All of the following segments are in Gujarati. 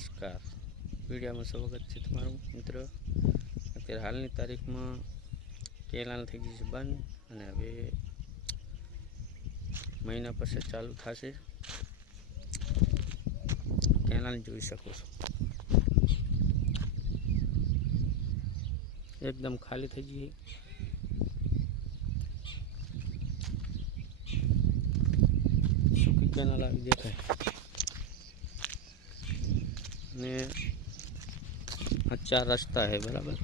નમસ્કાર, વિડીયોમાં સ્વાગત છે તમારું મિત્ર। અત્યારે હાલની તારીખમાં કેનાલ થઈ ગઈ છે બંધ અને હવે મહિના પછી ચાલુ થશે। કેનાલ જોઈ શકો છો, એકદમ ખાલી થઈ ગઈ। सूखी केनाल આવી દેખાય ने चार रास्ता है बराबर।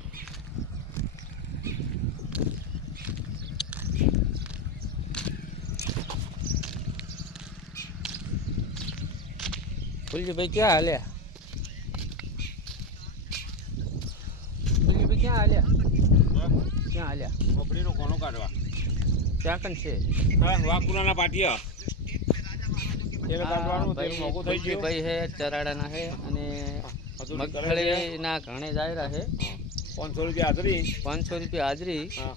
फुलजी भाई क्या हाल है? फुलजी भाई क्या हाल है? क्या हाल है? मकड़ी नो कोनो काटवा क्या कन से? हां वाकुलाना पाटिया तेल काटવાનું તેલ મોગું થઈ ગયું ભાઈ હે ચરાડાના હે અને મગફળીના ઘણે જાયરા હે। 500 રૂપિયા હાજરી 500 રૂપિયા હાજરી હા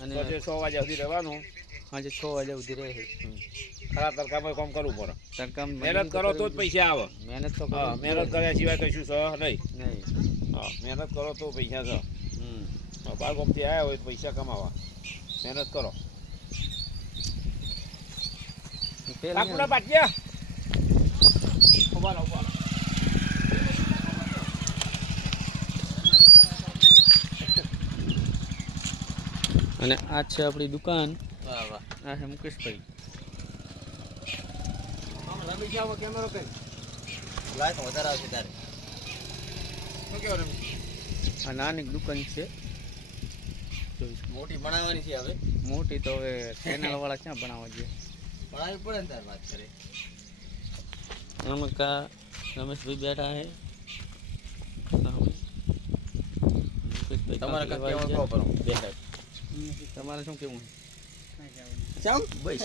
અને પછી 100 વાગ્યા સુધી રહેવાનું। આજે 6 વાગે ઉધી રહે ખરા તડકામાં કામ કરવું પડે। તડકામ મહેનત કરો તો જ પૈસા આવે। મહેનત તો હા મહેનત કર્યા સિવાય કશું છે નહીં। નહીં હા મહેનત કરો તો પૈસા છે। બાર ગામથી આવ્યા હોય તો પૈસા કમાવા મહેનત કરો। કાકુડા પાટિયા ઉભા રહો ઉભા રહો। અને આ છે આપણી દુકાન। વાહ વાહ આ છે મુકેશભાઈ। આમ રમી જાવ કેમેરો કઈ લાઈક વધારે આવશે તારે શું કેવો રમી આ નાની દુકાન છે, મોટી બનાવવાની છે હવે। મોટી તો હવે ચેનલ વાળા ક્યાં બનાવવા જોઈએ, બનાવવી પડે ને તાર વાત કરે। આમાં કા રમેશભાઈ બેઠા હે, તમારે કાંઈ કહેવાનું કહો, બેઠા। તમારે શું કેવું? ચાલ બસ